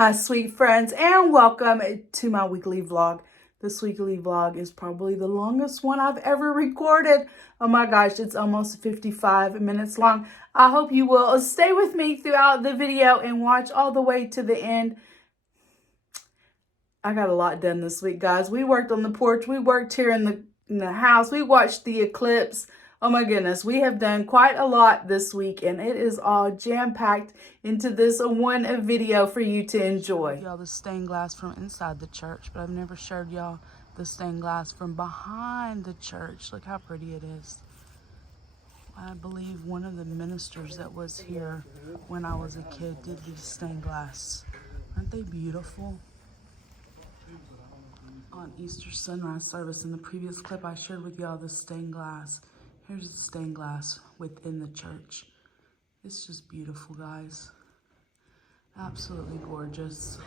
Hi sweet friends, and welcome to my weekly vlog. This weekly vlog is probably the longest one I've ever recorded. Oh my gosh, it's almost 55 minutes long. I hope you will stay with me throughout the video and watch all the way to the end. I got a lot done this week, guys. We worked on the porch. We worked here in the house. We watched the eclipse. Oh my goodness, we have done quite a lot this week, and it is all jam-packed into this one video for you to enjoy. Y'all, the stained glass from inside the church, but I've never showed y'all the stained glass from behind the church. Look how pretty it is. I believe one of the ministers that was here when I was a kid did these stained glass. Aren't they beautiful? On Easter sunrise service, in the previous clip, I shared with y'all the stained glass. Here's the stained glass within the church. It's just beautiful, guys. Absolutely gorgeous.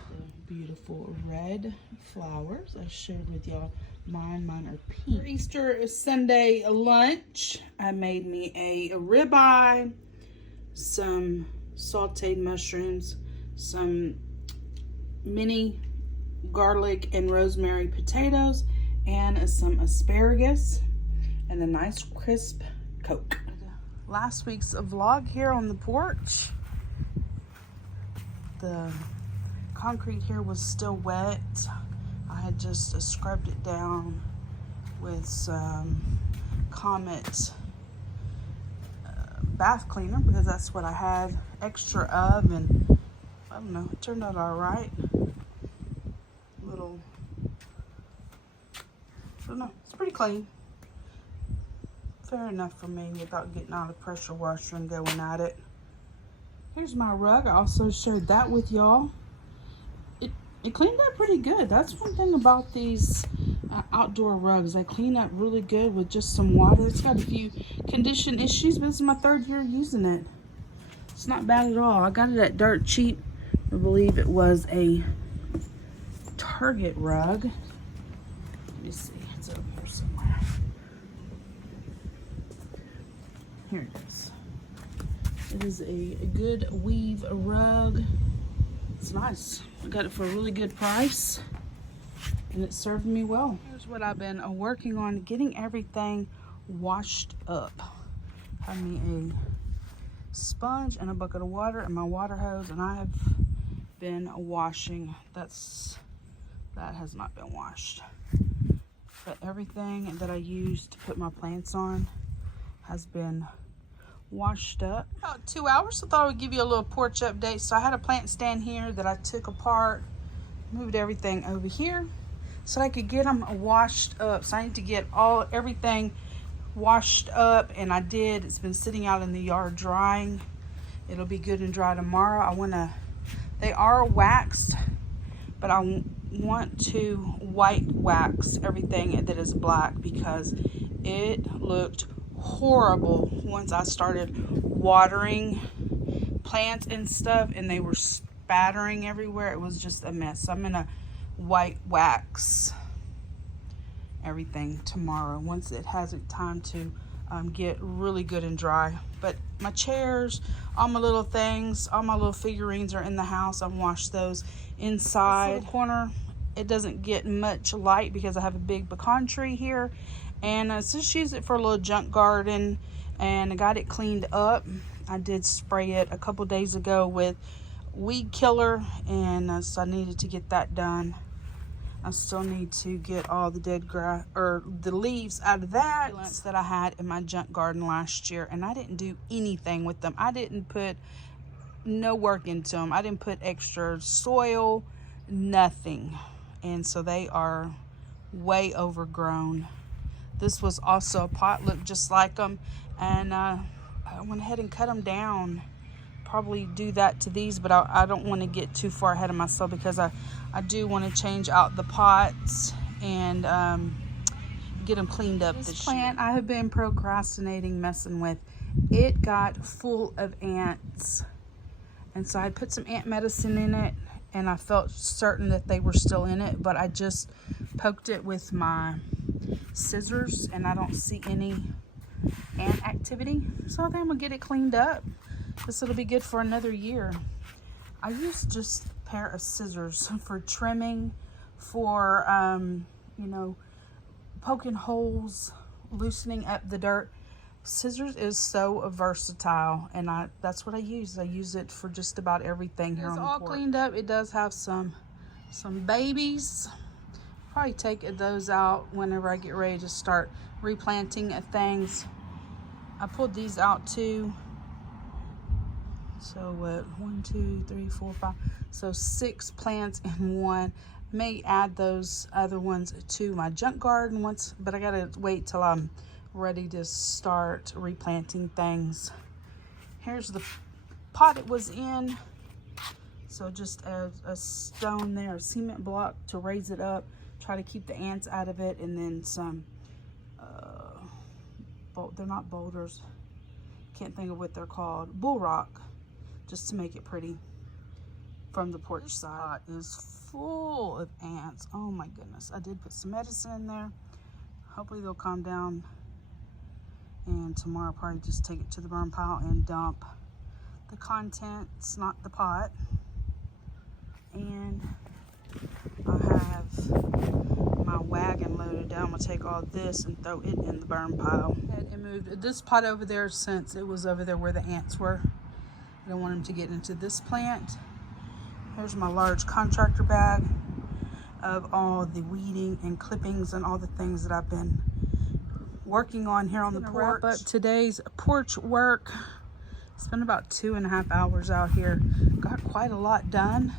Beautiful red flowers. I shared with y'all mine are pink. For Easter Sunday lunch, I made me a ribeye, some sauteed mushrooms, some mini garlic and rosemary potatoes, and some asparagus, and a nice crisp Coke. Last week's vlog here on the porch. The concrete here was still wet. I had just scrubbed it down with some Comet bath cleaner because that's what I had extra of, and I don't know, it turned out all right. Little, I don't know, it's pretty clean. Fair enough for me without getting out of the pressure washer and going at it. Here's my rug. I also shared that with y'all. It cleaned up pretty good. That's one thing about these outdoor rugs. They clean up really good with just some water. It's got a few condition issues, but this is my third year using it. It's not bad at all. I got it at dirt cheap. I believe it was a Target rug. Let me see. It's over here somewhere. Here it is. It is a good weave rug. It's nice. I got it for a really good price, and it served me well. Here's what I've been working on, getting everything washed up. I have me a sponge and a bucket of water and my water hose, and I have been washing. That has not been washed. But everything that I used to put my plants on has been washed up. About 2 hours. I thought I would give you a little porch update. So I had a plant stand here that I took apart, moved everything over here so I could get them washed up. So I need to get everything washed up, and I did. It's been sitting out in the yard drying. It'll be good and dry tomorrow. They are waxed, but I want to white wax everything that is black because it looked horrible once I started watering plants and stuff, and they were spattering everywhere. It was just a mess. So I'm gonna white wax everything tomorrow once it has time to get really good and dry. But my chairs, all my little things, all my little figurines are in the house. I washed those inside. This corner, it doesn't get much light because I have a big pecan tree here, and I just use it for a little junk garden, and I got it cleaned up. I did spray it a couple days ago with weed killer, and so I needed to get that done. I still need to get all the dead grass or the leaves out of that I had in my junk garden last year, and I didn't do anything with them. I didn't put no work into them. I didn't put extra soil, nothing, and so they are way overgrown. This was also a pot, looked just like them, and I went ahead and cut them down. Probably do that to these, but I don't want to get too far ahead of myself because I do want to change out the pots and get them cleaned up. This plant I have been procrastinating messing with. It got full of ants, and so I put some ant medicine in it, and I felt certain that they were still in it, but I just poked it with my scissors and I don't see any ant activity. So I think I'm gonna get it cleaned up. This will be good for another year. I used just pair of scissors for trimming, for you know, poking holes, loosening up the dirt. Scissors is so versatile, and that's what I use. I use it for just about everything here on the porch. It's all cleaned up. It does have some babies. Probably take those out whenever I get ready to start replanting things. I pulled these out too. So what? 1, 2, 3, 4, 5. So 6 plants in one. May add those other ones to my junk garden once, but I gotta wait till I'm ready to start replanting things. Here's the pot it was in. So just a stone there, a cement block to raise it up, try to keep the ants out of it, and then some, they're not boulders, can't think of what they're called, bull rock, just to make it pretty from the porch side. Is full of ants. Oh my goodness. I did put some medicine in there. Hopefully they'll calm down. And tomorrow I'll probably just take it to the burn pile and dump the contents, not the pot. And I have my wagon loaded down. I'm gonna take all this and throw it in the burn pile. And moved this pot over there since it was over there where the ants were. I don't want them to get into this plant. Here's my large contractor bag of all the weeding and clippings and all the things that I've been working on here on the porch. Wrap up today's porch work. Spent about 2.5 hours out here. Got quite a lot done.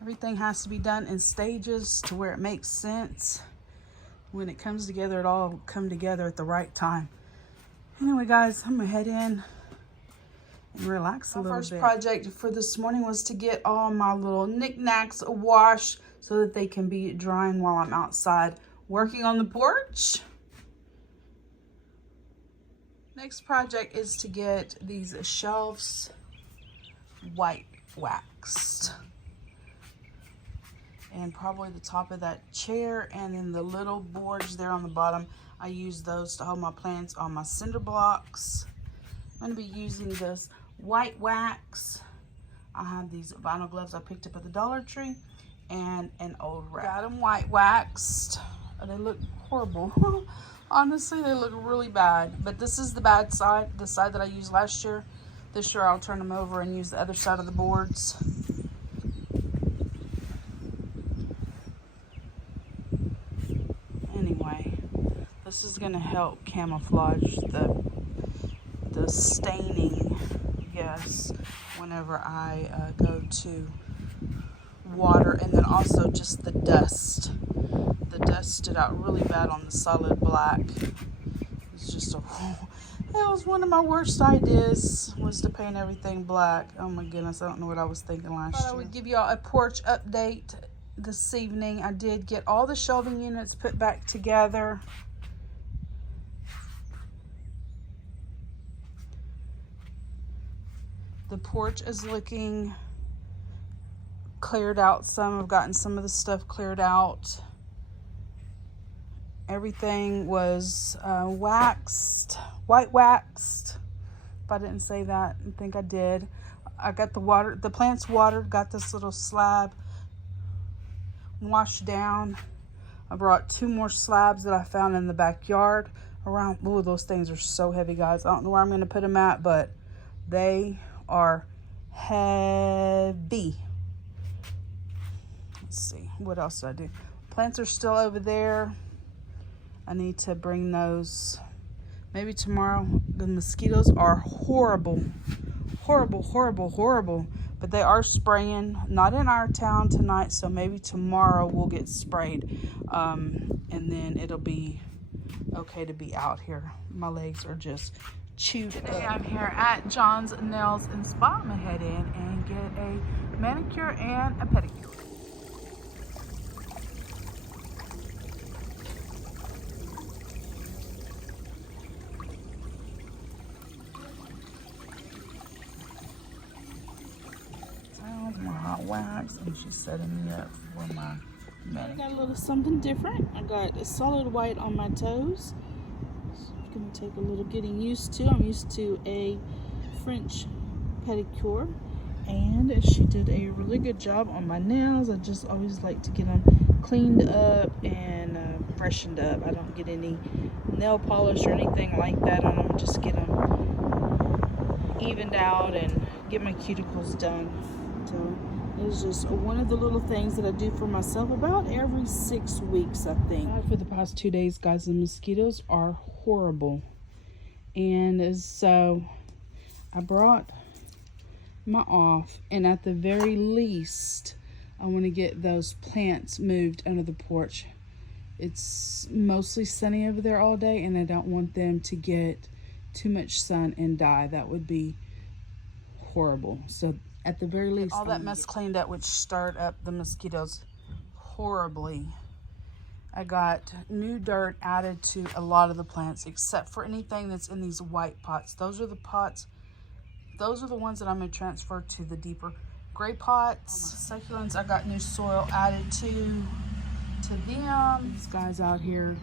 Everything has to be done in stages to where it makes sense. When it comes together, it all come together at the right time. Anyway, guys, I'm gonna head in and relax a little bit. My first project for this morning was to get all my little knickknacks washed so that they can be drying while I'm outside working on the porch. Next project is to get these shelves white waxed. And probably the top of that chair, and then the little boards there on the bottom. I use those to hold my plants on my cinder blocks. I'm gonna be using this white wax. I have these vinyl gloves I picked up at the Dollar Tree and an old rack. Got them white waxed. They look horrible. Honestly, they look really bad. But this is the bad side, the side that I used last year. This year I'll turn them over and use the other side of the boards. Anyway, this is gonna help camouflage the staining, yes, whenever I go to water, and then also just the dust. The dust stood out really bad on the solid black. It's just it was one of my worst ideas, was to paint everything black. Oh my goodness, I don't know what I was thinking last year. I would give y'all a porch update this evening. I did get all the shelving units put back together. The porch is looking cleared out some. I've gotten some of the stuff cleared out. Everything was waxed, white waxed. If I didn't say that, I think I did. I got the plants watered, got this little slab washed down. I brought 2 more slabs that I found in the backyard around. Oh, those things are so heavy, guys. I don't know where I'm going to put them at, but they are heavy. Let's see, what else did I do? Plants are still over there. I need to bring those maybe tomorrow. The mosquitoes are horrible, horrible, horrible, horrible. But they are spraying, not in our town tonight, so maybe tomorrow we'll get sprayed. And then it'll be okay to be out here. My legs are just chewed up. Today I'm here at John's Nails and Spa. I'm gonna head in and get a manicure and a pedicure. My hot wax, and she's setting me up for my manicure. I got a little something different. I got a solid white on my toes. So it's gonna take a little getting used to. I'm used to a French pedicure, And she did a really good job on my nails. I just always like to get them cleaned up and freshened up. I don't get any nail polish or anything like that on them. Just get them evened out and get my cuticles done. So it's just one of the little things that I do for myself about every 6 weeks, I think. For the past 2 days, guys, the mosquitoes are horrible. And so I brought my off, and at the very least, I want to get those plants moved under the porch. It's mostly sunny over there all day, and I don't want them to get too much sun and die. That would be horrible. So at the very least, all that mess cleaned up, which stirred up the mosquitoes horribly. I got new dirt added to a lot of the plants, except for anything that's in these white pots. Those are the pots, those are the ones that I'm going to transfer to the deeper gray pots. Succulents, I got new soil added to them. These guys out here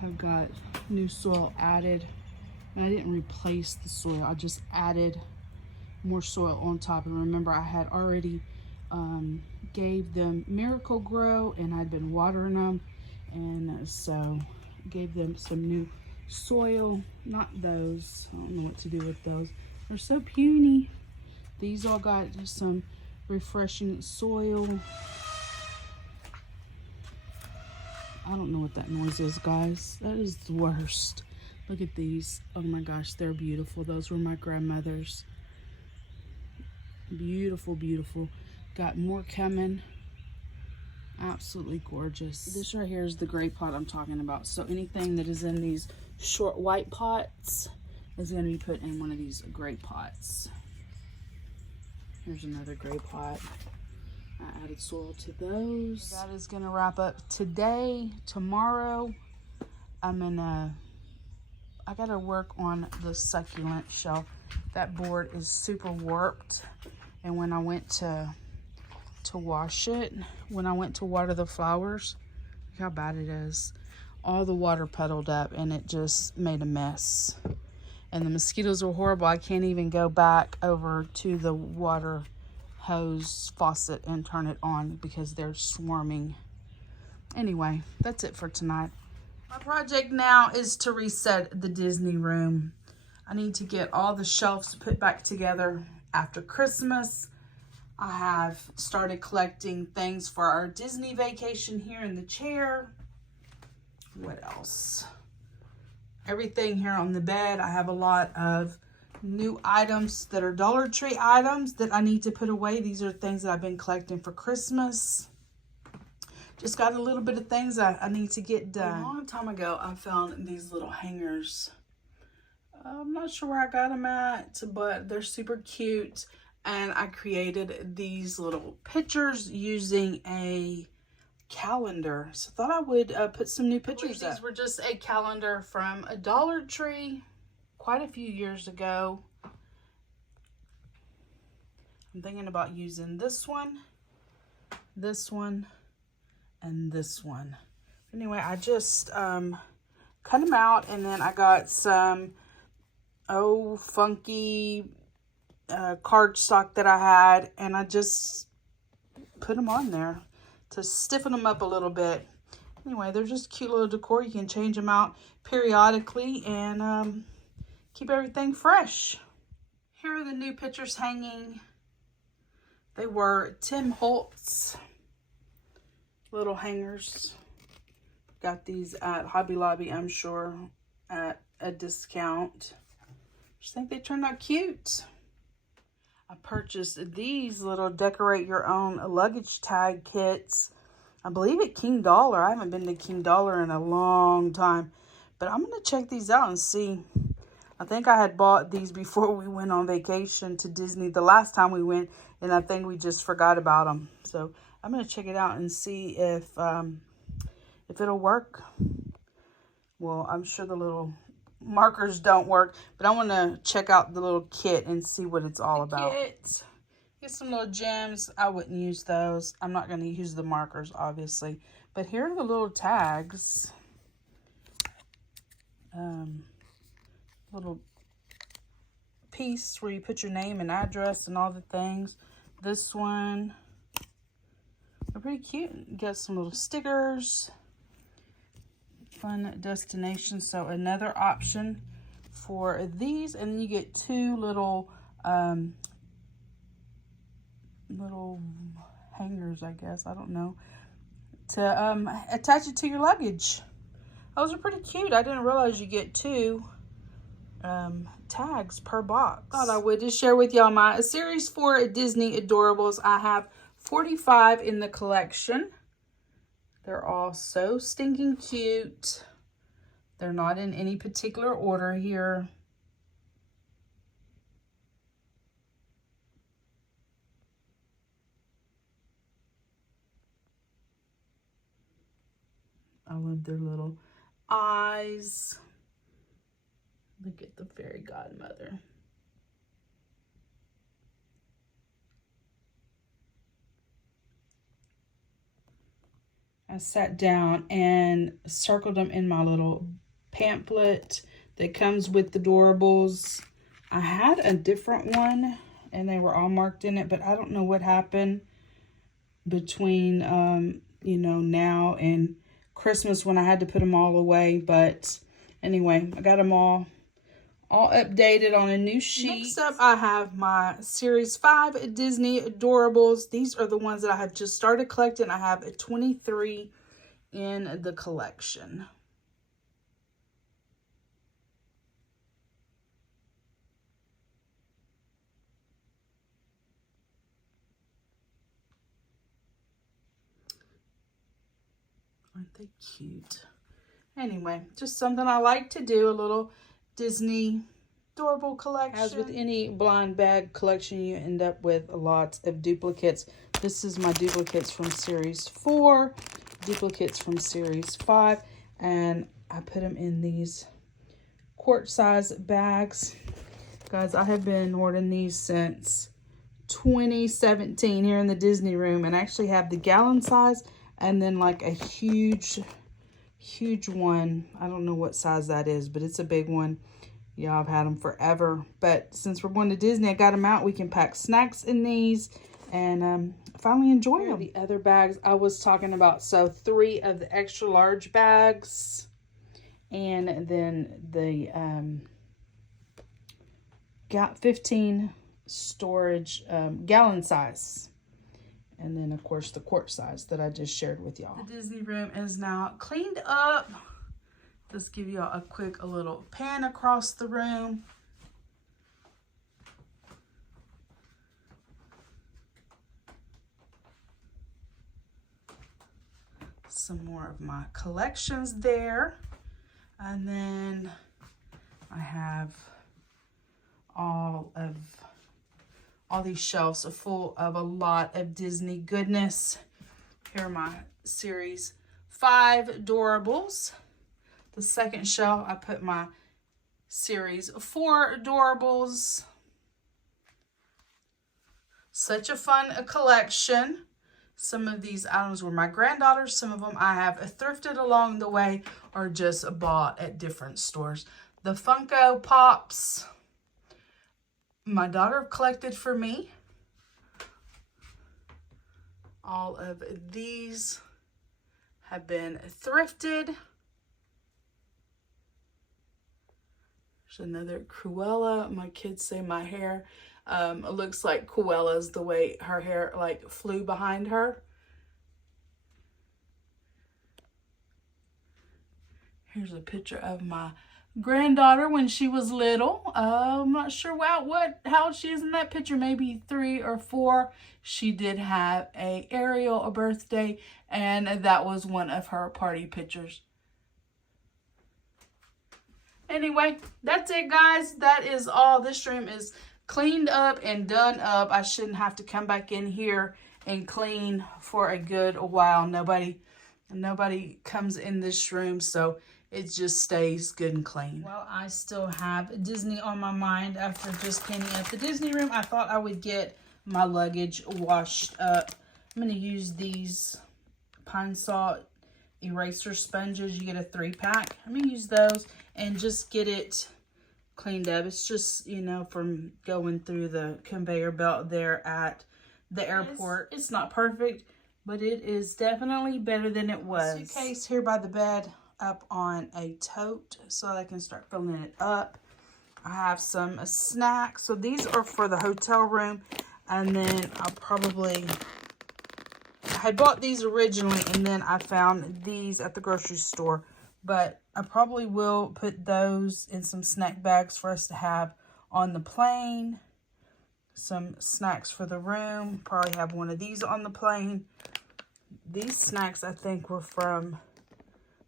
have got new soil added. And I didn't replace the soil, I just added more soil on top. And remember, I had already gave them Miracle Grow, and I'd been watering them, and so gave them some new soil. Not those, I don't know what to do with those, they're so puny. These all got some refreshing soil. I don't know what that noise is, guys. That is the worst. Look at these. Oh my gosh, they're beautiful. Those were my grandmother's. Beautiful, beautiful. Got more coming. Absolutely gorgeous. This right here is the gray pot I'm talking about. So anything that is in these short white pots is going to be put in one of these gray pots. Here's another gray pot. I added soil to those. That is going to wrap up today. Tomorrow, I got to work on the succulent shelf. That board is super warped. And when I went to wash it, when I went to water the flowers, look how bad it is. All the water puddled up and it just made a mess. And the mosquitoes were horrible. I can't even go back over to the water hose faucet and turn it on because they're swarming. Anyway, that's it for tonight. My project now is to reset the Disney room. I need to get all the shelves put back together after Christmas. I have started collecting things for our Disney vacation here in the chair. What else? Everything here on the bed. I have a lot of new items that are Dollar Tree items that I need to put away. These are things that I've been collecting for Christmas. Just got a little bit of things I need to get done. A long time ago, I found these little hangers. I'm not sure where I got them at, but they're super cute. And I created these little pictures using a calendar. So I thought I would put some new pictures up. These were just a calendar from a Dollar Tree quite a few years ago. I'm thinking about using this one, and this one. Anyway, I just cut them out, and then I got some funky cardstock that I had, and I just put them on there to stiffen them up a little bit. Anyway, they're just cute little decor. You can change them out periodically and keep everything fresh. Here are the new pictures hanging. They were Tim Holtz little hangers. Got these at Hobby Lobby, I'm sure, at a discount. Just think they turned out cute. I purchased these little decorate your own luggage tag kits. I believe at King Dollar. I haven't been to King Dollar in a long time, but I'm going to check these out and see. I think I had bought these before we went on vacation to Disney the last time we went, and I think we just forgot about them. So I'm going to check it out and see if it'll work. Well, I'm sure the little markers don't work, but I want to check out the little kit and see what it's all about. Get some little gems. I wouldn't use those. I'm not going to use the markers, obviously. But here are the little tags. Little piece where you put your name and address and all the things. This one, they're pretty cute. You got some little stickers. Fun destination. So another option for these. And then you get two little little hangers, I guess. I don't know. To attach it to your luggage. Those are pretty cute. I didn't realize you get two tags per box. Thought I would just share with y'all my Series 4 Disney Adorables. I have 45 in the collection. They're all so stinking cute. They're not in any particular order here. I love their little eyes. Look at the fairy godmother. I sat down and circled them in my little pamphlet that comes with the Doorables. I had a different one and they were all marked in it, but I don't know what happened between, you know, now and Christmas when I had to put them all away. But anyway, I got them all updated on a new sheet. Next up, I have my Series 5 Disney Adorables. These are the ones that I have just started collecting. I have 23 in the collection. Aren't they cute? Anyway, just something I like to do, a little Disney Doorable collection. As with any blind bag collection, you end up with lots of duplicates. This is my duplicates from Series 4, duplicates from Series 5, and I put them in these quart size bags. Guys, I have been ordering these since 2017 here in the Disney room, and I actually have the gallon size and then like a huge one. I don't know what size that is, but it's a big one. Yeah, I've had them forever. But since we're going to Disney, I got them out. We can pack snacks in these and finally enjoy them. The other bags I was talking about. So 3 of the extra large bags. And then the got 15 storage gallon size. And then, of course, the quart size that I just shared with y'all. The Disney room is now cleaned up. Let's give y'all a little pan across the room. Some more of my collections there. And then I have all these shelves are full of a lot of Disney goodness. Here are my Series 5 Doorables. The second shelf, I put my Series 4 Doorables. Such a fun collection. Some of these items were my granddaughter's. Some of them I have thrifted along the way or just bought at different stores. The Funko Pops, my daughter collected for me. All of these have been thrifted. There's another Cruella. My kids say my hair looks like Cruella's, the way her hair like flew behind her. Here's a picture of my granddaughter when she was little. I'm not sure how old she is in that picture, maybe 3 or 4. She did have a Ariel birthday, and that was one of her party pictures. Anyway, that's it, guys. That is all. This room is cleaned up and done up. I shouldn't have to come back in here and clean for a good while. Nobody comes in this room, so it just stays good and clean. Well, I still have Disney on my mind after just cleaning up the Disney room. I thought I would get my luggage washed up. I'm going to use these Pine Salt eraser sponges. You get a 3-pack. I'm going to use those and just get it cleaned up. It's just, you know, from going through the conveyor belt there at the airport. It's not perfect, but it is definitely better than it was. Suitcase here by the bed up on a tote so I can start filling it up. I have some snacks. So these are for the hotel room. And then I had bought these originally and then I found these at the grocery store. But I probably will put those in some snack bags for us to have on the plane. Some snacks for the room. Probably have one of these on the plane. These snacks I think were from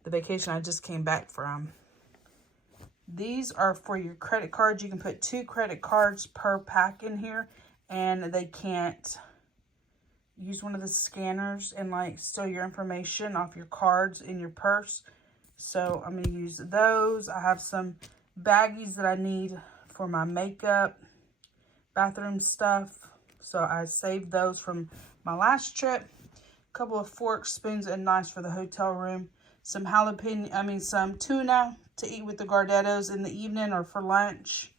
the vacation I just came back from. These are for your credit cards. You can put 2 credit cards per pack in here. And they can't use one of the scanners and like steal your information off your cards in your purse. So I'm going to use those. I have some baggies that I need for my makeup, bathroom stuff. So I saved those from my last trip. A couple of forks, spoons, and knives for the hotel room. Some some tuna to eat with the Gardettos in the evening or for lunch.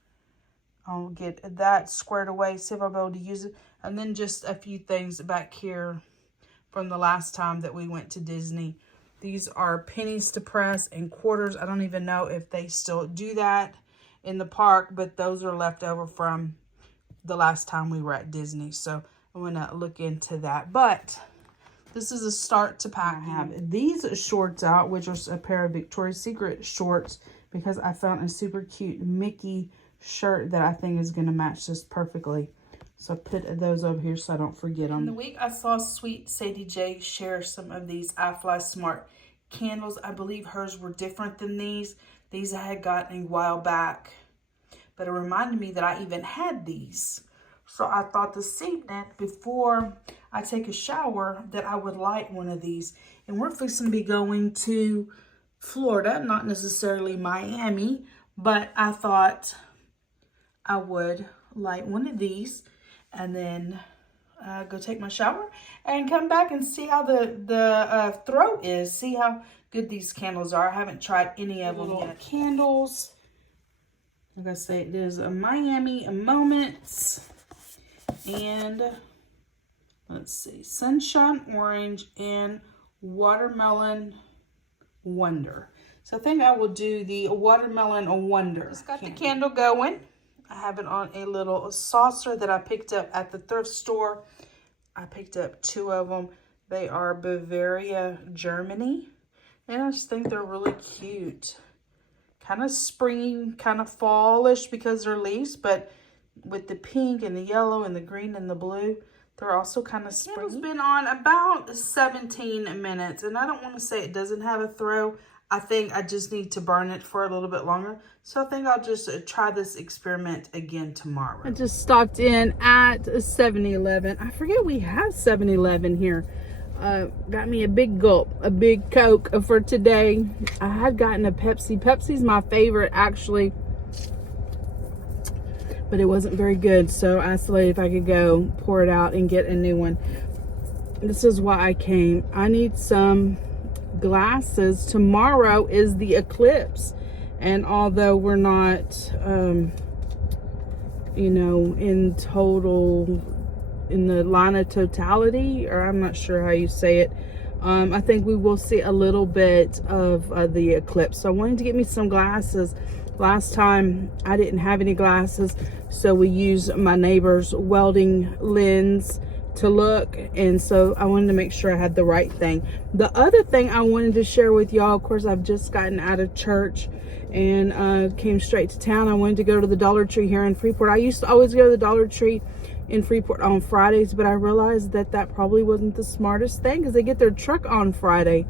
I'll get that squared away, see if I'll be able to use it. And then just a few things back here from the last time that we went to Disney. These are pennies to press and quarters. I don't even know if they still do that in the park, but those are left over from the last time we were at Disney. So I'm going to look into that. But this is a start to packing. I have these shorts out, which are a pair of Victoria's Secret shorts because I found a super cute Mickey shirt that I think is going to match this perfectly. So I put those over here so I don't forget them. In the week, I saw Sweet Sadie J share some of these iFly Smart candles. I believe hers were different than these. These I had gotten a while back. But it reminded me that I even had these. So I thought this evening, before I take a shower, that I would light one of these. And we're fixing to be going to Florida, not necessarily Miami, but I thought I would light one of these and then go take my shower and come back and see how the throw is. See how good these candles are. I haven't tried any of them yet. Candles. Like I say, it is a Miami Moments. And let's see, Sunshine Orange and Watermelon Wonder. So I think I will do the Watermelon Wonder. Just got the candle going. I have it on a little saucer that I picked up at the thrift store. I picked up 2 of them. They are Bavaria, Germany. And I just think they're really cute. Kind of springy, kind of fallish because they're leaves, but with the pink and the yellow and the green and the blue, they're also kind of springy. It's been on about 17 minutes, and I don't want to say it doesn't have a throw. I think I just need to burn it for a little bit longer. So I think I'll just try this experiment again tomorrow. I just stopped in at 7-Eleven. I forget we have 7-Eleven here. Got me a big gulp, a big Coke for today. I had gotten a Pepsi. Pepsi's my favorite, actually. But it wasn't very good. So I asked the lady if I could go pour it out and get a new one. This is why I came. I need some glasses. Tomorrow is the eclipse, and although we're not you know, in the line of totality, or I'm not sure how you say it, I think we will see a little bit of the eclipse. So I wanted to get me some glasses. Last time I didn't have any glasses, so we used my neighbor's welding lens to look, and so I wanted to make sure I had the right thing. The other thing I wanted to share with y'all, of course, I've just gotten out of church and came straight to town. I wanted to go to the Dollar Tree here in Freeport. I used to always go to the Dollar Tree in Freeport on Fridays, but I realized that that probably wasn't the smartest thing because they get their truck on Friday.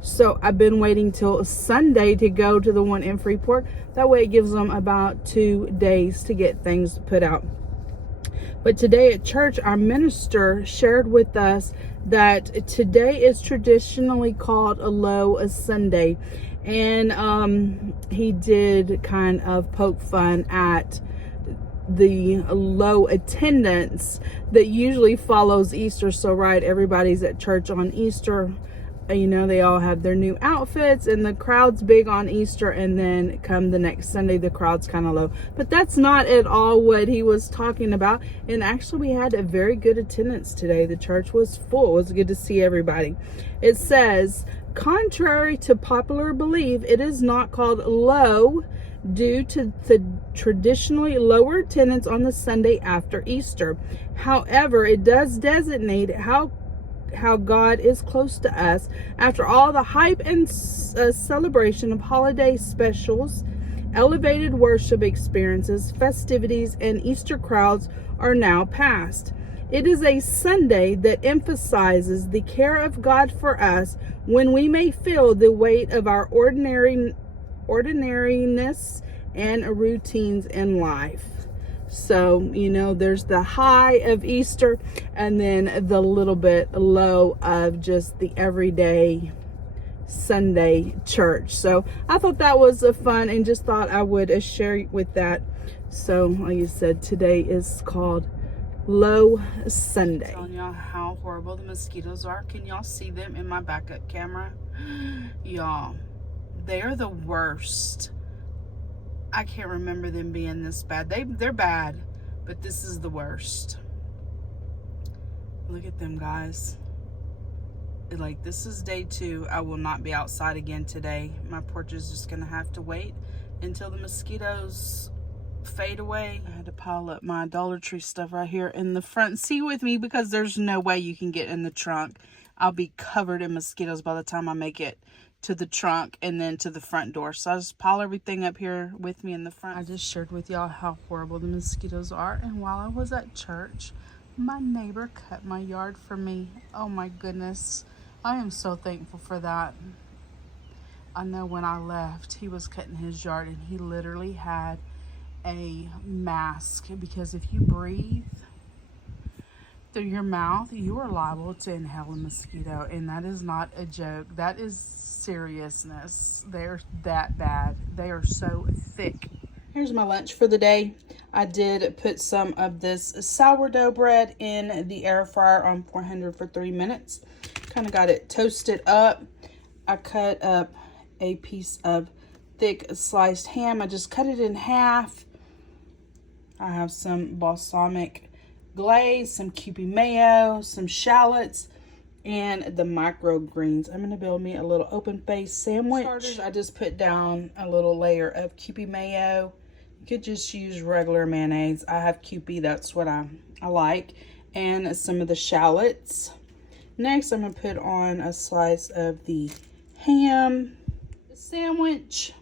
So I've been waiting till Sunday to go to the one in Freeport. That way it gives them about 2 days to get things put out. But today at church, our minister shared with us that today is traditionally called a low Sunday. And he did kind of poke fun at the low attendance that usually follows Easter. So right, everybody's at church on Easter. you know, they all have their new outfits and the crowd's big on Easter, and then come the next Sunday the crowd's kind of low. But that's not at all what he was talking about. And actually we had a very good attendance today. The church was full. It was good to see everybody. It says, contrary to popular belief, it is not called low due to the traditionally lower attendance on the Sunday after Easter. However, it does designate how God is close to us. After all the hype and celebration of holiday specials, elevated worship experiences, festivities, and Easter crowds are now past. It is a Sunday that emphasizes the care of God for us when we may feel the weight of our ordinariness and routines in life. So, you know, there's the high of Easter and then the little bit low of just the everyday Sunday church. So I thought that was fun and just thought I would share with that. So like you said, today is called Low Sunday. I'm telling y'all how horrible the mosquitoes are. Can y'all see them in my backup camera? Y'all, they are the worst. I can't remember them being this bad. They're bad, but this is the worst. Look at them, guys. Like, this is day 2. I will not be outside again today. My porch is just gonna have to wait until the mosquitoes fade away. I had to pile up my Dollar Tree stuff right here in the front seat with me because there's no way you can get in the trunk. I'll be covered in mosquitoes by the time I make it to the trunk and then to the front door. So I just pile everything up here with me in the front. I just shared with y'all how horrible the mosquitoes are, and while I was at church, my neighbor cut my yard for me. Oh my goodness, I am so thankful for that. I know when I left, he was cutting his yard and he literally had a mask, because if you breathe through your mouth, you are liable to inhale a mosquito, and that is not a joke. That is seriousness. They're that bad. They are so thick. Here's my lunch for the day. I did put some of this sourdough bread in the air fryer on 400 for 3 minutes. Kind of got it toasted up. I cut up a piece of thick sliced ham. I just cut it in half. I have some balsamic glaze, some Kewpie mayo, some shallots, and the microgreens. I'm going to build me a little open-faced sandwich. Starters, I just put down a little layer of Kewpie mayo. You could just use regular mayonnaise. I have Kewpie, that's what I like. And some of the shallots. Next, I'm going to put on a slice of the ham sandwich.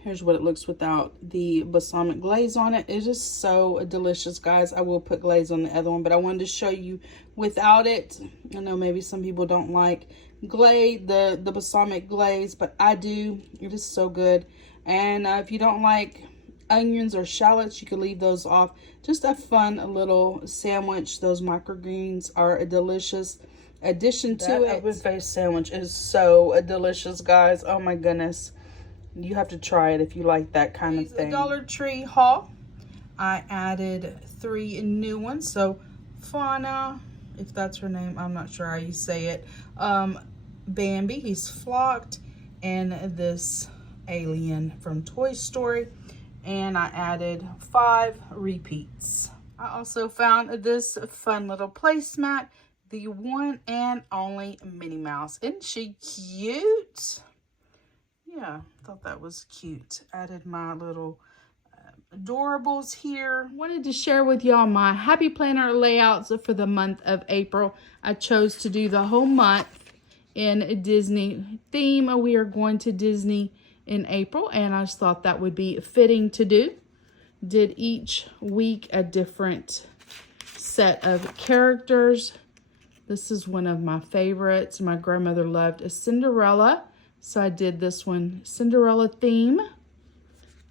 Here's what it looks without the balsamic glaze on it. It's just so delicious, guys. I will put glaze on the other one, but I wanted to show you without it. I know maybe some people don't like glaze, the balsamic glaze, but I do. It is so good. And if you don't like onions or shallots, you can leave those off. Just a fun little sandwich. Those microgreens are a delicious addition to it. Open-faced sandwich is so delicious, guys. Oh my goodness. You have to try it if you like that kind of thing. Dollar Tree haul. I added 3 new ones. So Fauna, if that's her name, I'm not sure how you say it. Bambi, he's flocked, and this alien from Toy Story. And I added 5 repeats. I also found this fun little placemat, the one and only Minnie Mouse. Isn't she cute? Yeah, I thought that was cute. Added my little Doorables here. Wanted to share with y'all my Happy Planner layouts for the month of April. I chose to do the whole month in Disney theme. We are going to Disney in April, and I just thought that would be fitting to do. Did each week a different set of characters. This is one of my favorites. My grandmother loved a Cinderella, so I did this one, Cinderella theme.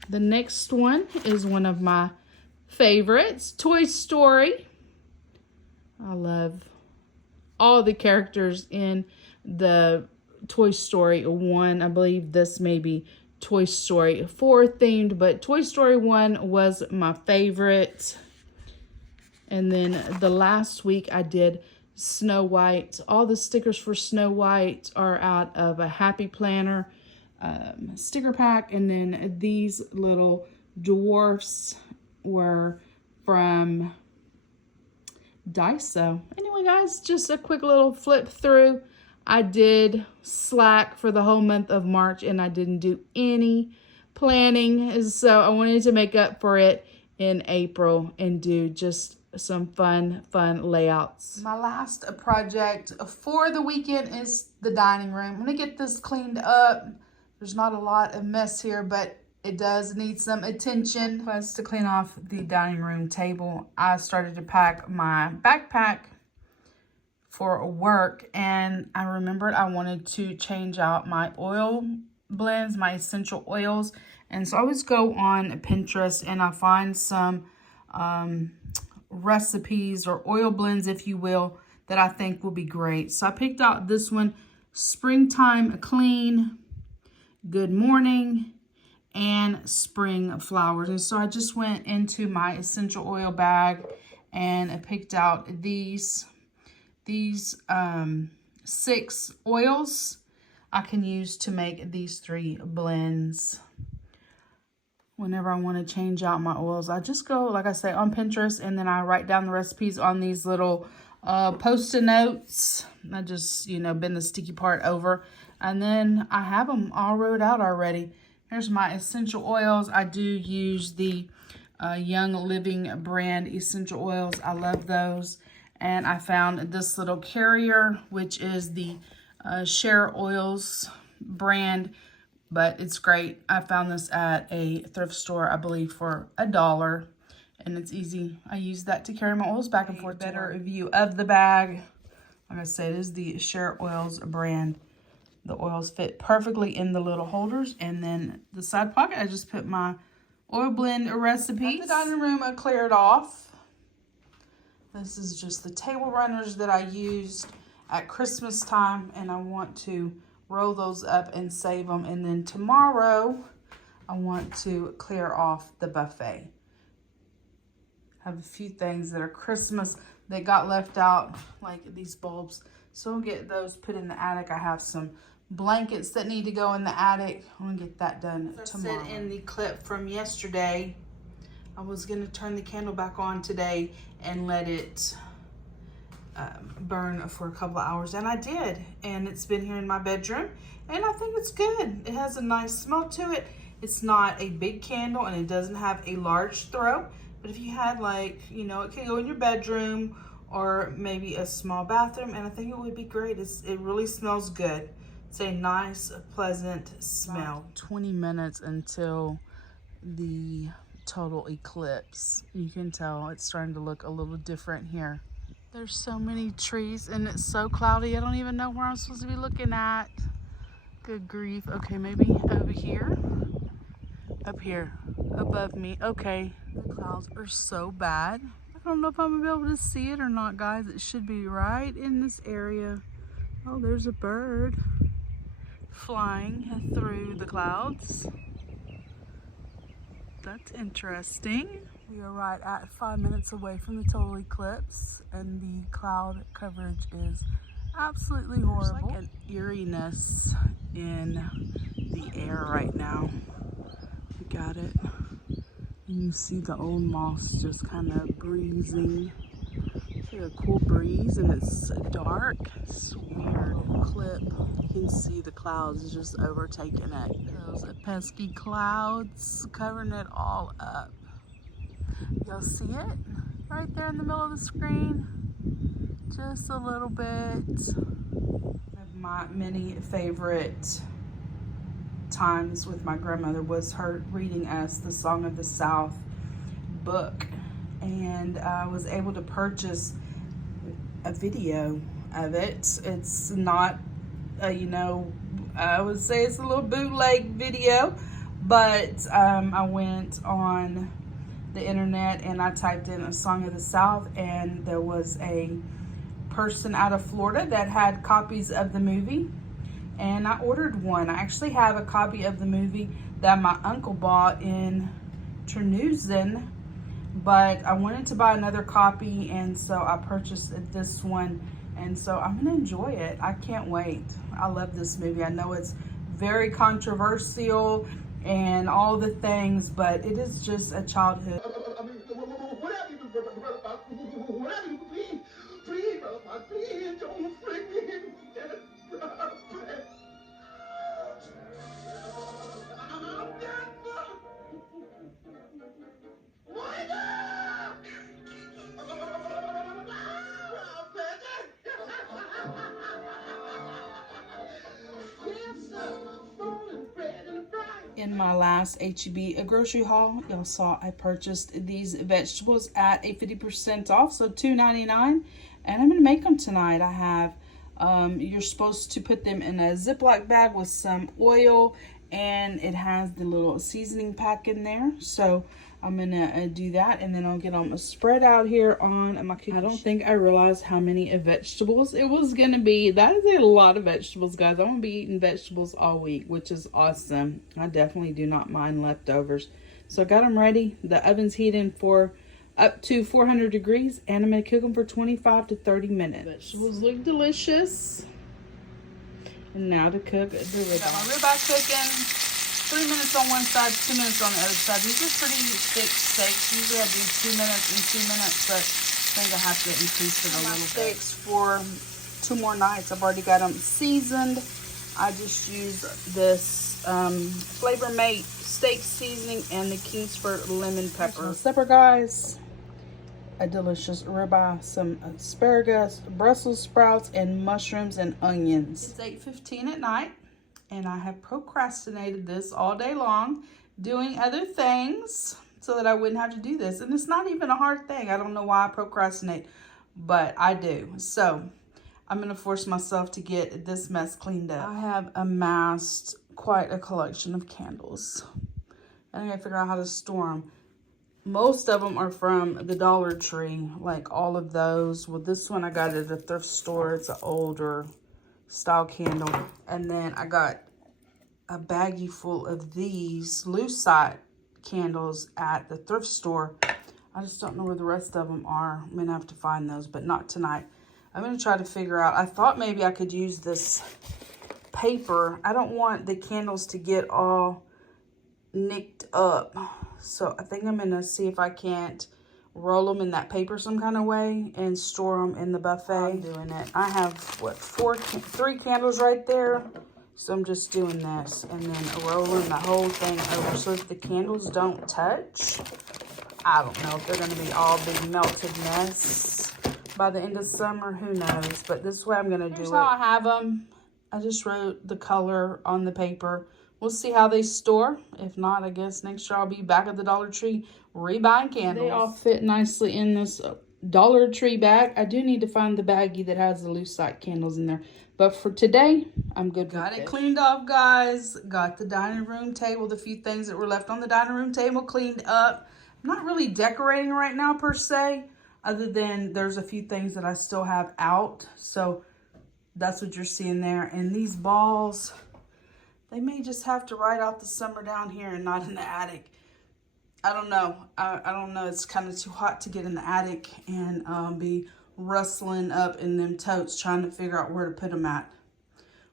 The next one is one of my favorites, Toy Story. I love all the characters in the Toy Story 1. I believe this may be Toy Story 4 themed, but Toy Story 1 was my favorite. And then the last week I did Snow White. All the stickers for Snow White are out of a Happy Planner sticker pack. And then these little dwarfs were from Daiso. Anyway, guys, just a quick little flip through. I did slack for the whole month of March and I didn't do any planning. So I wanted to make up for it in April and do just some fun layouts. My last project for the weekend is the dining room. I'm gonna get this cleaned up. There's not a lot of mess here, but it does need some attention. Plus, to clean off the dining room table, I started to pack my backpack for work, and I remembered I wanted to change out my oil blends, my essential oils. And so I always go on Pinterest and I find some recipes or oil blends, if you will, that I think will be great. So I picked out this one, Springtime Clean, Good Morning, and Spring Flowers. And so I just went into my essential oil bag and I picked out these 6 oils I can use to make these 3 blends. Whenever I want to change out my oils, I just go, like I say, on Pinterest, and then I write down the recipes on these little Post-it notes. I just, bend the sticky part over, and then I have them all wrote out already. Here's my essential oils. I do use the Young Living brand essential oils. I love those. And I found this little carrier, which is the Share Oils brand, but it's great. I found this at a thrift store, I believe, for $1, and it's easy. I use that to carry my oils back and forth. Better view of the bag. Like I said, it is the Share Oils brand. The oils fit perfectly in the little holders, and then the side pocket, I just put my oil blend recipes. The dining room, I cleared off. This is just the table runners that I used at Christmas time, and I want to roll those up and save them. And then tomorrow, I want to clear off the buffet. I have a few things that are Christmas that got left out, like these bulbs. So I'll get those put in the attic. I have some blankets that need to go in the attic. I'm gonna get that done tomorrow. I said in the clip from yesterday, I was gonna turn the candle back on today and let it burn for a couple of hours, and I did, and it's been here in my bedroom, and I think it's good. It has a nice smell to it. It's not a big candle, and it doesn't have a large throw, but if you had, like, it could go in your bedroom or maybe a small bathroom, and I think it would be great. It really smells good. It's a nice, pleasant smell. 20 minutes until the total eclipse. You can tell it's starting to look a little different here. There's so many trees and it's so cloudy. I don't even know where I'm supposed to be looking at. Good grief. Okay, maybe over here. Up here, above me. Okay, the clouds are so bad. I don't know if I'm gonna be able to see it or not, guys. It should be right in this area. Oh, there's a bird flying through the clouds. That's interesting. We are right at 5 minutes away from the total eclipse, and the cloud coverage is absolutely horrible. There's like an eeriness in the air right now. We got it. And you see the old moss just kind of breezing. It's like a cool breeze, and it's dark. It's weird clip. You can see the clouds just overtaking it. Those pesky clouds covering it all up. You'll see it right there in the middle of the screen. Just a little bit. One of my many favorite times with my grandmother was her reading us the Song of the South book, and I was able to purchase a video of it. It's not I would say it's a little bootleg video, but I went on the internet and I typed in a Song of the South, and there was a person out of Florida that had copies of the movie, and I ordered one. I actually have a copy of the movie that my uncle bought in Terneuzen, but I wanted to buy another copy, and so I purchased this one, And so I'm gonna enjoy it. I can't wait. I love this movie. I know it's very controversial and all the things, but it is just a childhood. Please don't bring me in. In my last HEB grocery haul, y'all saw I purchased these vegetables at a 50% off, so $2.99, and I'm gonna make them tonight. I have you're supposed to put them in a Ziploc bag with some oil, and it has the little seasoning pack in there. So I'm gonna do that, and then I'll get them spread out here on my cookie. I don't think I realized how many vegetables it was gonna be. That is a lot of vegetables, guys. I'm gonna be eating vegetables all week, which is awesome. I definitely do not mind leftovers. So I got them ready. The oven's heating for up to 400 degrees, and I'm gonna cook them for 25 to 30 minutes. Vegetables look delicious. And now to cook the ribeye. Got my ribeye cooking. 3 minutes on one side, 2 minutes on the other side. These are pretty thick steaks. Usually I do 2 minutes and 2 minutes, but I think I have to increase it a little bit. Steaks for 2 more nights. I've already got them seasoned. I just use this Flavor Mate steak seasoning and the Kingsford lemon pepper. Supper, guys. A delicious ribeye, some asparagus, Brussels sprouts, and mushrooms and onions. It's 8:15 at night, and I have procrastinated this all day long, doing other things so that I wouldn't have to do this. And it's not even a hard thing. I don't know why I procrastinate, but I do. So I'm gonna force myself to get this mess cleaned up. I have amassed quite a collection of candles. I gotta figure out how to store them. Most of them are from the Dollar Tree, like all of those. Well, this one I got at a thrift store. It's an older style candle. And then I got a baggie full of these lucite candles at the thrift store. I just don't know where the rest of them are. I'm gonna have to find those, but not tonight. I'm gonna try to figure out, I thought maybe I could use this paper. I don't want the candles to get all nicked up. So I think I'm gonna see if I can't roll them in that paper some kind of way and store them in the buffet. I'm doing it. I have, what, 3 candles right there. So I'm just doing this and then rolling the whole thing over so that the candles don't touch. I don't know if they're gonna be all big melted mess by the end of summer. Who knows? But this way I'm gonna do it. Here's how I have them. I just wrote the color on the paper. We'll see how they store. If not, I guess next year I'll be back at the Dollar Tree rebuying candles. They all fit nicely in this Dollar Tree bag. I do need to find the baggie that has the lucite candles in there. But for today, I'm good with it. Got it cleaned off, guys. Got the dining room table, the few things that were left on the dining room table cleaned up. I'm not really decorating right now per se, other than there's a few things that I still have out. So that's what you're seeing there. And these balls, they may just have to ride out the summer down here and not in the attic. I don't know. I don't know. It's kind of too hot to get in the attic and be rustling up in them totes trying to figure out where to put them at.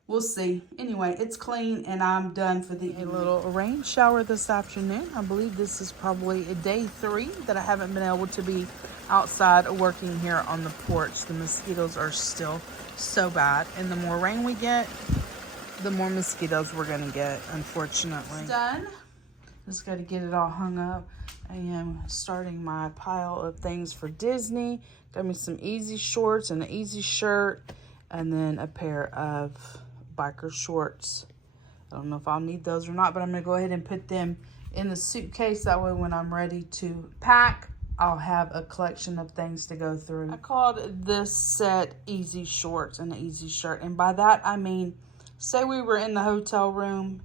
We'll see. Anyway, it's clean and I'm done for the evening. A little rain shower this afternoon. I believe this is probably day 3 that I haven't been able to be outside working here on the porch. The mosquitoes are still so bad, and the more rain we get, the more mosquitoes we're gonna get, unfortunately. It's done. Just got to get it all hung up. I am starting my pile of things for Disney. Got me some easy shorts and an easy shirt, and then a pair of biker shorts. I don't know if I'll need those or not, but I'm gonna go ahead and put them in the suitcase. That way when I'm ready to pack, I'll have a collection of things to go through. I called this set easy shorts and an easy shirt, and by that I mean, say we were in the hotel room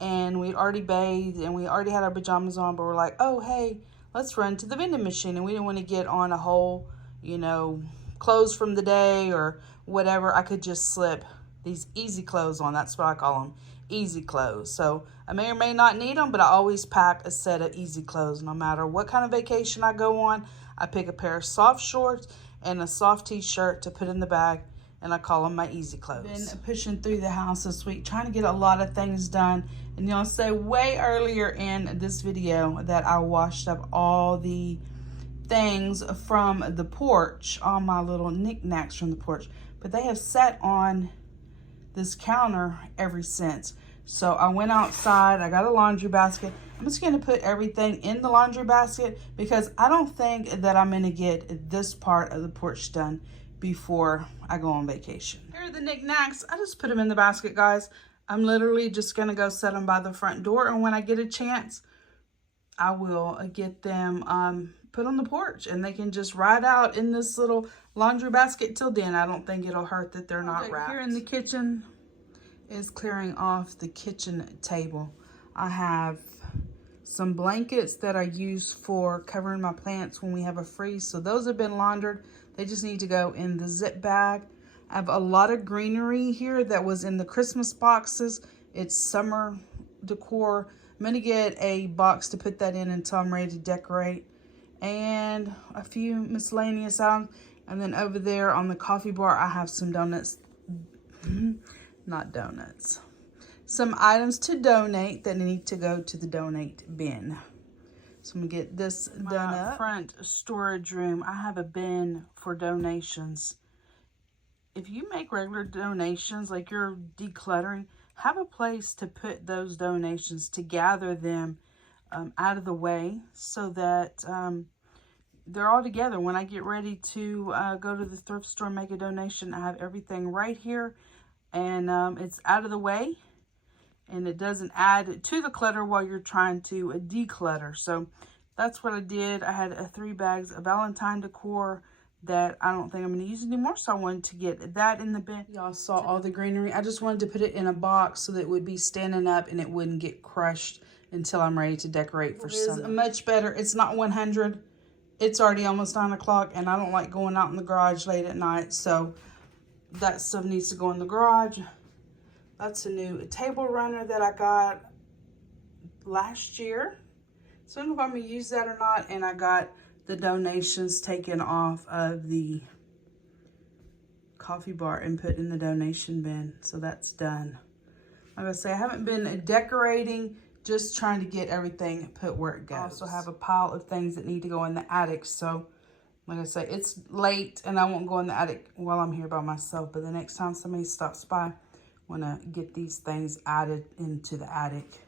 and we'd already bathed and we already had our pajamas on, but we're like, oh, hey, let's run to the vending machine. And we didn't want to get on a whole, you know, clothes from the day or whatever. I could just slip these easy clothes on. That's what I call them, easy clothes. So I may or may not need them, but I always pack a set of easy clothes. No matter what kind of vacation I go on, I pick a pair of soft shorts and a soft t-shirt to put in the bag and I call them my easy clothes. Been pushing through the house this week, trying to get a lot of things done. And y'all say way earlier in this video that I washed up all the things from the porch, all my little knickknacks from the porch. But they have sat on this counter ever since. So I went outside, I got a laundry basket. I'm just gonna put everything in the laundry basket because I don't think that I'm gonna get this part of the porch done before I go on vacation. Here are the knickknacks. I just put them in the basket, guys. I'm literally just gonna go set them by the front door, and when I get a chance, I will get them put on the porch, and they can just ride out in this little laundry basket till then. I don't think it'll hurt that they're not wrapped. Here in the kitchen is clearing off the kitchen table. I have some blankets that I use for covering my plants when we have a freeze. So those have been laundered. They just need to go in the zip bag. I have a lot of greenery here that was in the Christmas boxes. It's summer decor. I'm gonna get a box to put that in until I'm ready to decorate. And a few miscellaneous items. And then over there on the coffee bar, I have some donuts. Not donuts. Some items to donate that need to go to the donate bin. So I'm gonna get this done up. Front storage room, I have a bin for donations. If you make regular donations, like you're decluttering, have a place to put those donations, to gather them out of the way so that they're all together. When I get ready to go to the thrift store and make a donation, I have everything right here, and it's out of the way, and it doesn't add to the clutter while you're trying to declutter. So that's what I did. I had 3 bags of Valentine decor that I don't think I'm going to use anymore, so I wanted to get that in the bin. Y'all saw all the greenery. I just wanted to put it in a box so that it would be standing up and it wouldn't get crushed until I'm ready to decorate for summer. It is much better. It's not 100. It's already almost 9 o'clock, and I don't like going out in the garage late at night, so that stuff needs to go in the garage. That's a new table runner that I got last year. So I don't know if I'm going to use that or not, and I got the donations taken off of the coffee bar and put in the donation bin, so that's done. Like I say, I haven't been decorating, just trying to get everything put where it goes. I also have a pile of things that need to go in the attic, so like I say, it's late and I won't go in the attic while I'm here by myself, but the next time somebody stops by, I want to get these things added into the attic.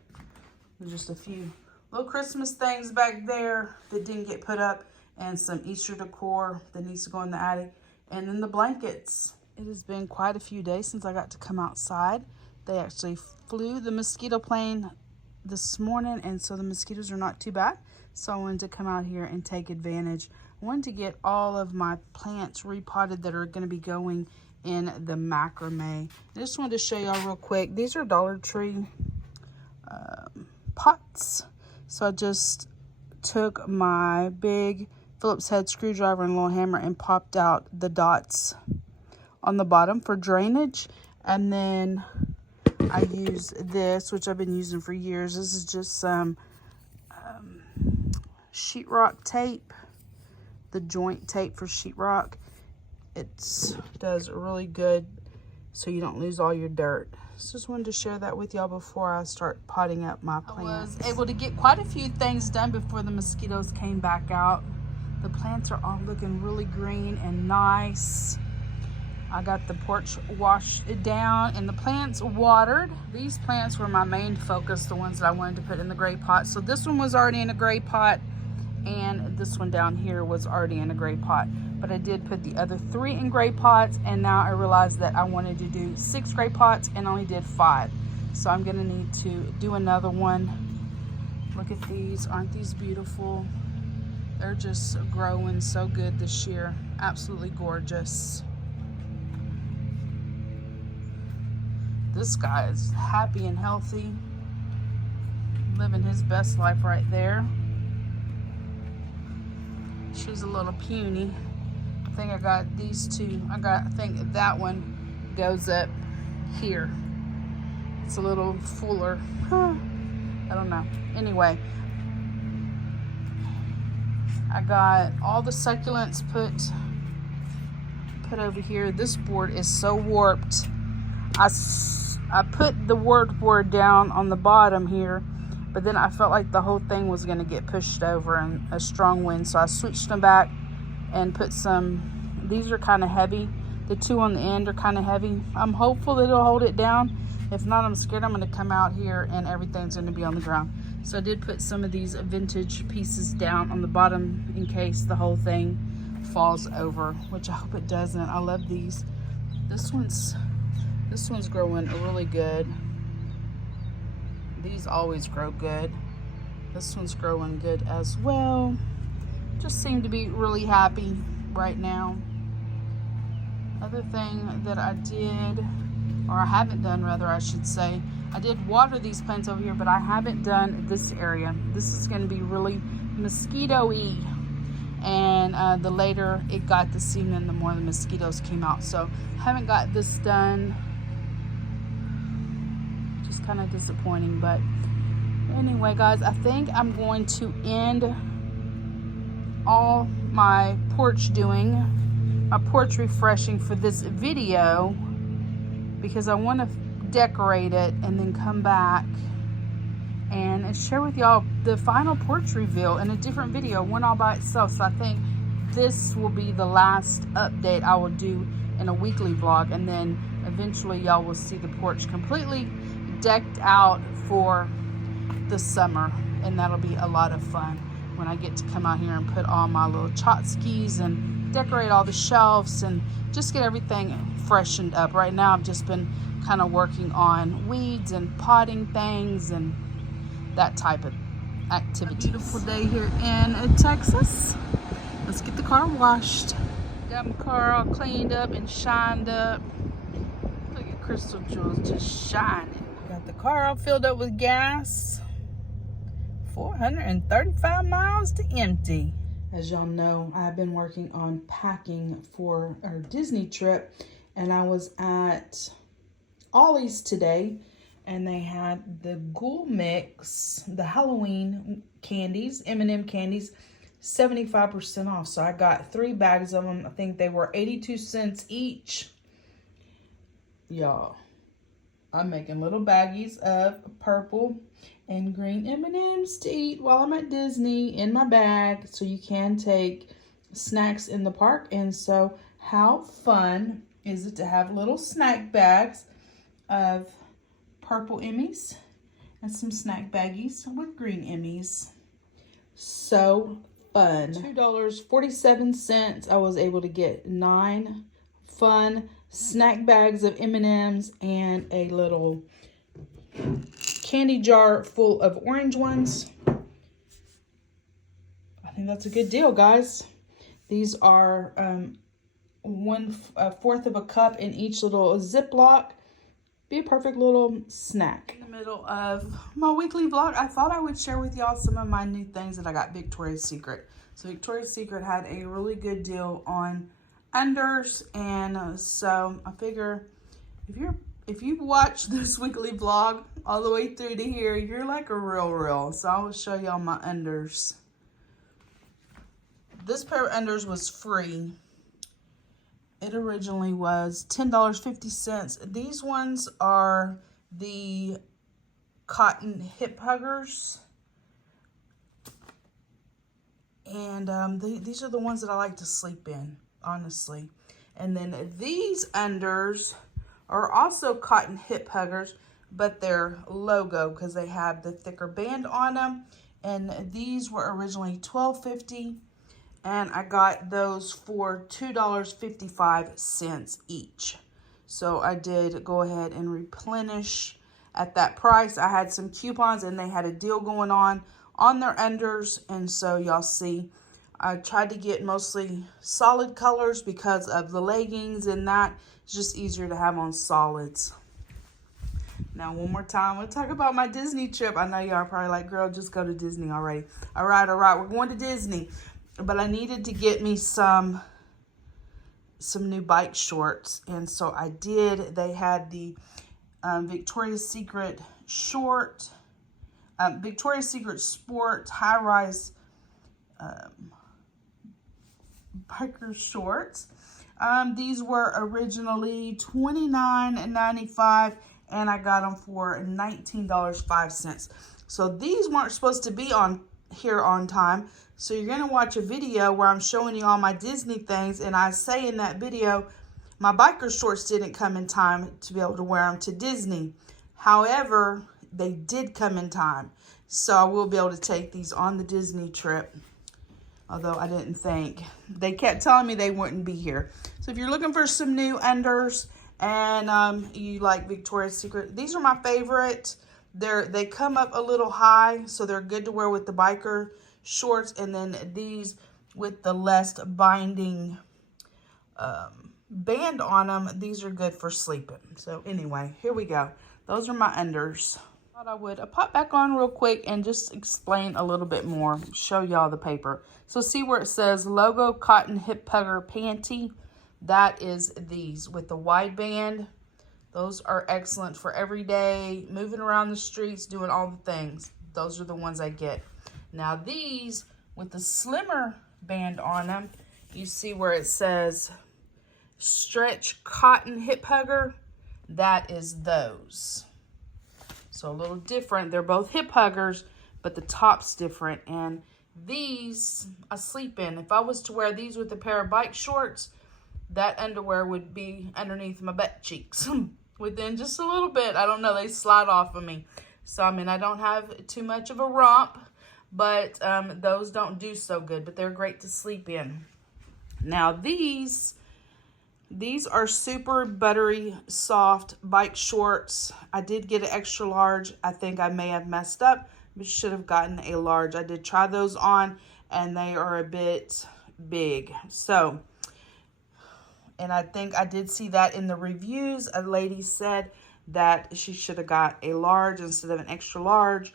There's just a few little Christmas things back there that didn't get put up, and some Easter decor that needs to go in the attic, and then the blankets. It has been quite a few days since I got to come outside. They actually flew the mosquito plane this morning, and so the mosquitoes are not too bad. So I wanted to come out here and take advantage. I wanted to get all of my plants repotted that are going to be going in the macrame. I just wanted to show y'all real quick. These are Dollar Tree pots. So I just took my big Phillips head screwdriver and little hammer and popped out the dots on the bottom for drainage. And then I use this, which I've been using for years. This is just some sheetrock tape, the joint tape for sheetrock. It does really good so you don't lose all your dirt. So just wanted to share that with y'all before I start potting up my plants. I was able to get quite a few things done before the mosquitoes came back out. The plants are all looking really green and nice. I got the porch washed down and the plants watered. These plants were my main focus, the ones that I wanted to put in the gray pot. So this one was already in a gray pot, and this one down here was already in a gray pot. But I did put the other 3 in gray pots, and now I realized that I wanted to do 6 gray pots and only did 5. So I'm gonna need to do another one. Look at these, aren't these beautiful? They're just growing so good this year. Absolutely gorgeous. This guy is happy and healthy, living his best life right there. She's a little puny. I think I got these 2. I think that one goes up here. It's a little fuller. I don't know. Anyway, I got all the succulents put put over here. This board is so warped. I put the word board down on the bottom here, but then I felt like the whole thing was going to get pushed over in a strong wind. So I switched them back and put some, these are kind of heavy. The two on the end are kind of heavy. I'm hopeful that it'll hold it down. If not, I'm scared I'm going to come out here and everything's going to be on the ground. So I did put some of these vintage pieces down on the bottom in case the whole thing falls over, which I hope it doesn't. I love these. This one's growing really good. These always grow good. This one's growing good as well. Just seem to be really happy right now. Other thing that I did, or I haven't done rather, I should say, I did water these plants over here, but I haven't done this area. This is going to be really mosquito-y. And the later it got to season, the more the mosquitoes came out. So haven't got this done. Just kind of disappointing, but anyway, guys, I think I'm going to end all my porch doing, my porch refreshing for this video, because I want to decorate it and then come back and share with y'all the final porch reveal in a different video, one all by itself. So I think this will be the last update I will do in a weekly vlog, and then eventually y'all will see the porch completely decked out for the summer, and that'll be a lot of fun when I get to come out here and put all my little tchotchkes and decorate all the shelves and just get everything freshened up. Right now I've just been kind of working on weeds and potting things and that type of activity. Beautiful day here in Texas. Let's get the car washed. Got my car all cleaned up and shined up. Look at Crystal Jewels just shining. Got the car all filled up with gas. 435 miles to empty. As y'all know, I've been working on packing for our Disney trip, and I was at Ollie's today, and they had the Ghoul Mix, the Halloween candies, M&M candies, 75% off. So I got 3 bags of them. I think they were 82 cents each. Y'all, I'm making little baggies of purple and green M&Ms to eat while I'm at Disney in my bag, so you can take snacks in the park. And so how fun is it to have little snack bags of purple M&Ms and some snack baggies with green M&Ms. So fun. $2.47. I was able to get 9 fun snack bags of M&Ms and a little candy jar full of orange ones. I think that's a good deal, guys. These are 1/4 of a cup in each little Ziploc. Be a perfect little snack. In the middle of my weekly vlog, I thought I would share with y'all some of my new things that I got Victoria's Secret. So Victoria's Secret had a really good deal on unders, and so I figure if you watch this weekly vlog all the way through to here, you're like a real. So I will show y'all my unders. This pair of unders was free. It originally was $10.50. These ones are the cotton hip huggers. And these are the ones that I like to sleep in, honestly. And then these unders are also cotton hip huggers, but they're logo because they have the thicker band on them. And these were originally $12.50. And I got those for $2.55 each. So I did go ahead and replenish at that price. I had some coupons and they had a deal going on their unders. And so y'all see, I tried to get mostly solid colors because of the leggings, and that is just easier to have on solids. Now, one more time, we'll talk about my Disney trip. I know y'all are probably like, girl, just go to Disney already. All right, we're going to Disney. But I needed to get me some new bike shorts, and so I did. They had the Victoria's Secret short, Victoria's Secret Sport high-rise biker shorts. These were originally $29.95 and I got them for $19.05. So these weren't supposed to be on here on time. So you're gonna watch a video where I'm showing you all my Disney things, and I say in that video, my biker shorts didn't come in time to be able to wear them to Disney. However, they did come in time. So I will be able to take these on the Disney trip. Although I didn't think. They kept telling me they wouldn't be here. So if you're looking for some new unders and you like Victoria's Secret, these are my favorite. They come up a little high, so they're good to wear with the biker shorts. And then these with the less binding band on them, these are good for sleeping. So anyway, here we go. Those are my unders. Thought I would pop back on real quick and just explain a little bit more, show y'all the paper. So see where it says logo cotton hip hugger panty? That is these with the wide band. Those are excellent for every day, moving around the streets, doing all the things. Those are the ones I get. Now these with the slimmer band on them, you see where it says stretch cotton hip hugger? That is those. So a little different. They're both hip huggers, but the top's different. And these I sleep in. If I was to wear these with a pair of bike shorts, that underwear would be underneath my butt cheeks within just a little bit. I don't know, they slide off of me. So I mean, I don't have too much of a romp, but those don't do so good, but they're great to sleep in. Now these are super buttery soft bike shorts. I did get an extra large. I think I may have messed up, but should have gotten a large. I did try those on and they are a bit big. So, and I think I did see that in the reviews. A lady said that she should have got a large instead of an extra large.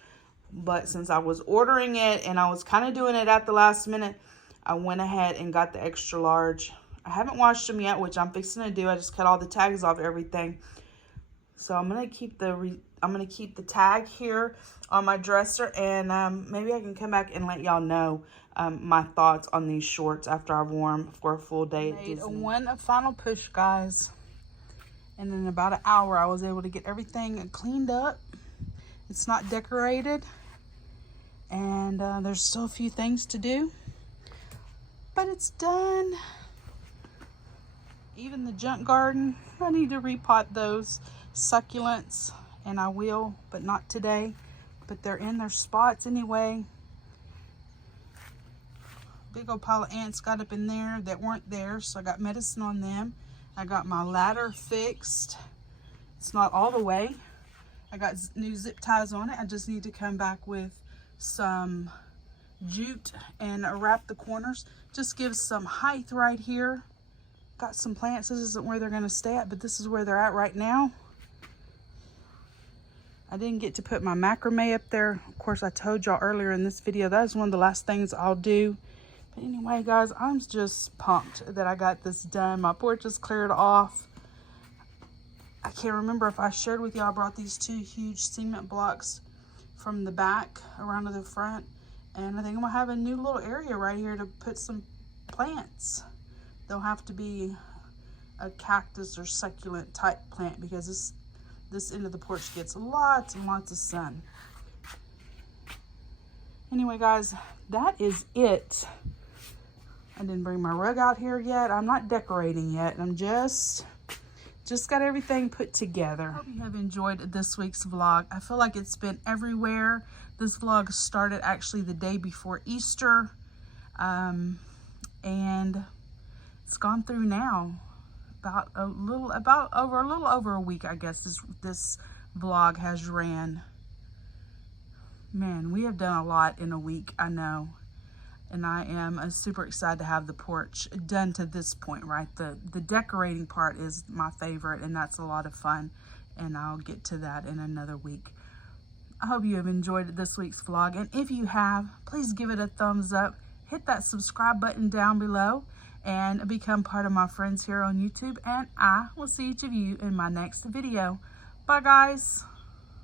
But since I was ordering it and I was kind of doing it at the last minute, I went ahead and got the extra large. I haven't washed them yet, which I'm fixing to do. I just cut all the tags off everything. So I'm gonna keep the tag here on my dresser, and maybe I can come back and let y'all know my thoughts on these shorts after I've worn them for a full day at Disney. One final push, guys, and in about an hour I was able to get everything cleaned up. It's not decorated, and there's still a few things to do, but it's done. Even the junk garden, I need to repot those succulents, and I will, but not today. But they're in their spots anyway. Big old pile of ants got up in there that weren't there, so I got medicine on them. I got my ladder fixed. It's not all the way. I got new zip ties on it. I just need to come back with some jute and wrap the corners. Just gives some height right here. Got some plants. This isn't where they're going to stay at, but this is where they're at right now. I didn't get to put my macrame up there. Of course, I told y'all earlier in this video, that is one of the last things I'll do. But anyway, guys, I'm just pumped that I got this done. My porch is cleared off. I can't remember if I shared with y'all, I brought these two huge cement blocks from the back around to the front. And I think I'm going to have a new little area right here to put some plants. They'll have to be a cactus or succulent type plant because this end of the porch gets lots and lots of sun. Anyway, guys, that is it. I didn't bring my rug out here yet. I'm not decorating yet. I'm just got everything put together. I hope you have enjoyed this week's vlog. I feel like it's been everywhere. This vlog started actually the day before Easter. And it's gone through now. A little over a week, I guess, this vlog has ran. Man, we have done a lot in a week, I know. And I am super excited to have the porch done to this point, right? The decorating part is my favorite, and that's a lot of fun. And I'll get to that in another week. I hope you have enjoyed this week's vlog. And if you have, please give it a thumbs up. Hit that subscribe button down below and become part of my friends here on YouTube. And I will see each of you in my next video. Bye, guys.